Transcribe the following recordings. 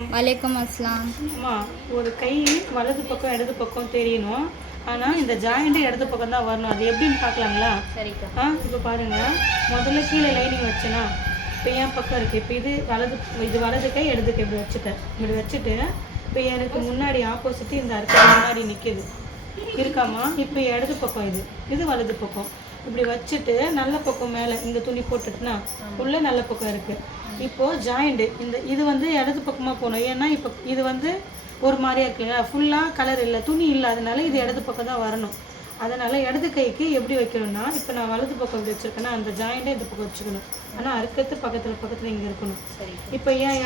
வலைக்கம் அஸ்லாம். அம்மா, ஒரு கை வலது பக்கம் இடது பக்கம் தெரியணும். ஆனால் இந்த ஜாயிண்ட்டு இடது பக்கம் தான் வரணும். அது எப்படின்னு பார்க்கலாங்களா? சரிக்கா. இப்போ பாருங்கள், முதல்ல கீழே லைனிங் வச்சேன்னா இப்போ என் பக்கம் இருக்குது. இப்போ இது வலது கை இடது கை இப்படி வச்சுட்டேன். இப்படி வச்சுட்டு இப்போ எனக்கு முன்னாடி ஆப்போசிட்டு இந்த அறுக்க முன்னாடி நிற்கிது இருக்காமா. இப்போ இடது பக்கம் இது வலது பக்கம் இப்படி வச்சுட்டு நல்ல பக்கம் மேலே இந்த துணி போட்டுட்டுனா உள்ள நல்ல பக்கம் இருக்குது. இப்போது ஜாயிண்ட்டு இது வந்து இடது பக்கமாக போகணும். ஏன்னா இப்போ இது வந்து ஒரு மாதிரியா இருக்கு இல்லையா, ஃபுல்லாக கலர் இல்லை, துணி இல்லை, அதனால இது இடது பக்கம் தான் வரணும். அதனால் இடது கைக்கு எப்படி வைக்கணும்னா, இப்போ நான் வலது பக்கம் இப்படி வச்சுருக்கேன்னா அந்த ஜாயிண்ட்டை இந்த பக்கம் வச்சுக்கணும். ஆனால் அறுக்கிறது பக்கத்தில் இங்கே இருக்கணும். இப்போ என்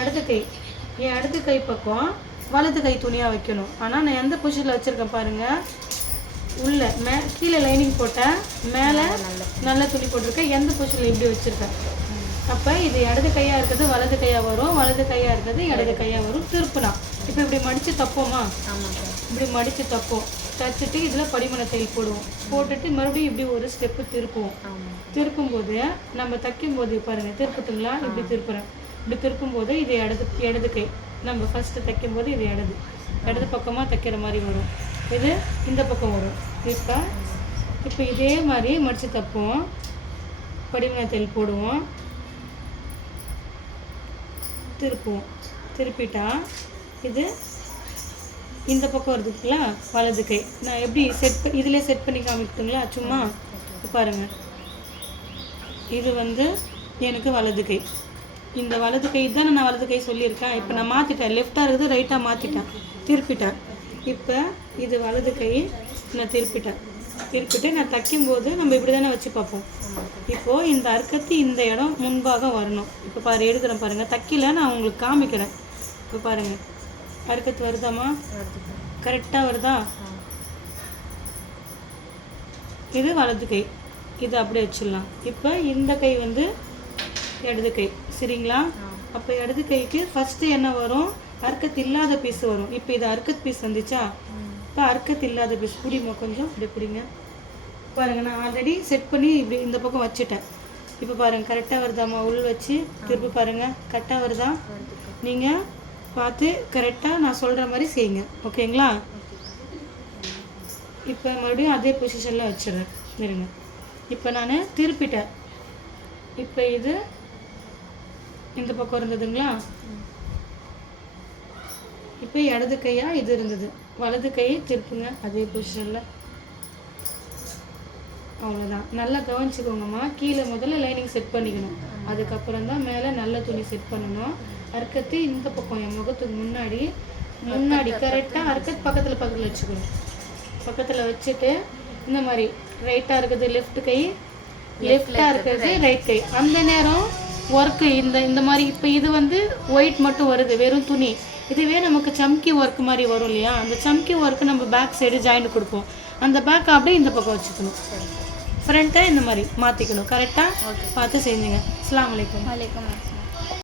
இடது கை பக்கம் வலது கை துணியாக வைக்கணும். ஆனால் நான் எந்த பொசிஷனில் வச்சுருக்கேன் பாருங்கள், உள்ள கீழே லைனிங் போட்டேன், மேலே நல்ல துணி போட்டிருக்கேன், எந்த பொசிஷனில் இப்படி வச்சுருக்கேன். அப்போ இது இடது கையாக இருக்கிறது வலது கையாக வரும், வலது கையாக இருக்கிறது இடது கையாக வரும். திருப்புனா இப்போ இப்படி மடித்து தப்போமா, இப்படி மடித்து தப்போம். தச்சுட்டு இதில் படிமன தையல் போட்டுட்டு மறுபடியும் இப்படி ஒரு ஸ்டெப்பு திருப்புவோம். திருப்பும்போது நம்ம தைக்கும்போது பாருங்கள், திருப்புட்டுங்களா, இப்படி திருப்புறேன். இப்படி திருப்பும்போது இது இடது கை. நம்ம ஃபஸ்ட்டு தைக்கும்போது இது இடது பக்கமாக தைக்கிற மாதிரி வரும், இது இந்த பக்கம் வரும். இப்போ இதே மாதிரி மடித்து தப்போம், படிமன தையல் போடுவோம், திருப்புவோம். திருப்பிட்டா இது இந்த பக்கம் வருதுங்களா வலது கை. நான் எப்படி இதிலே செட் பண்ணி காமிக்குதுங்களா சும்மா. பாருங்கள், இது வந்து எனக்கு வலது கை. இந்த வலது கை தானே நான் வலது கை சொல்லியிருக்கேன். இப்போ நான் மாற்றிட்டேன், லெஃப்டாக இருக்குது ரைட்டாக மாற்றிட்டேன், திருப்பிட்டேன். இப்போ இது வலது கை, நான் திருப்பிட்டு நான் தைக்கும்போது நம்ம இப்படி தானே வச்சு பார்ப்போம். இப்போது இந்த அறுக்கத்து இந்த இடம் முன்பாக வரணும். இப்போ எடுக்கிறேன் பாருங்கள், தைக்கல நான் உங்களுக்கு காமிக்கிறேன். இப்போ பாருங்கள், அறுக்கத்து வருதாம்மா, கரெக்டாக வருதா. இது வலது கை, இது அப்படியே வச்சிடலாம். இப்போ இந்த கை வந்து இடது கை, சரிங்களா. அப்போ இடது கைக்கு ஃபஸ்ட்டு என்ன வரும், அறுக்கத்து இல்லாத பீஸ் வரும். இப்போ இது அறுக்கத்து பீஸ் வந்துச்சா, இப்போ அறுக்கத்து இல்லாத பீஸ் பிடிமா, கொஞ்சம் இப்படி பிடிங்க. பாருங்கள், நான் ஆல்ரெடி செட் பண்ணி இப்படி இந்த பக்கம் வச்சுட்டேன். இப்போ பாருங்கள் கரெக்டாக வருதாம்மா, உள் வச்சு திருப்பி பாருங்கள், கரெக்டாக வருதா. நீங்கள் பார்த்து கரெக்டாக நான் சொல்கிற மாதிரி செய்யுங்க, ஓகேங்களா. இப்போ மறுபடியும் அதே பொசிஷனில் வச்சிடுறேன் இருங்க. இப்போ நான் திருப்பிட்டேன். இப்போ இது இந்த பக்கம் இருந்ததுங்களா, இப்போ இடது கையாக இது இருந்தது, வலது கையை திருப்புங்க அதே பொசிஷனில். அவ்வளோதான். நல்லா கவனிச்சுக்கோங்கம்மா. கீழே முதல்ல லைனிங் செட் பண்ணிக்கணும், அதுக்கப்புறம் தான் மேலே நல்ல துணி செட் பண்ணணும். அறுக்கத்து இந்த பக்கம் என் முகத்துக்கு முன்னாடி கரெக்டாக அறுக்கத்து பக்கத்தில் வச்சுக்கணும். பக்கத்தில் வச்சுட்டு இந்த மாதிரி ரைட்டாக இருக்குது லெஃப்ட் கை, லெஃப்டாக இருக்கிறது ரைட் கை. அந்த நேரம் ஒர்க்கு இந்த மாதிரி. இப்போ இது வந்து ஒயிட் மட்டும் வருது, வெறும் துணி. இதுவே நமக்கு சம்கி ஒர்க் மாதிரி வரும் இல்லையா, அந்த சம்கி ஒர்க்கு நம்ம பேக் சைடு ஜாயிண்ட் கொடுப்போம். அந்த பேக் அப்படியே இந்த பக்கம் வச்சுக்கணும், ஃப்ரண்ட்டை இந்த மாதிரி மாற்றிக்கணும். கரெக்டாக பார்த்து செஞ்சுங்க. அஸ்ஸலாமு அலைக்கும். வலைக்கம்.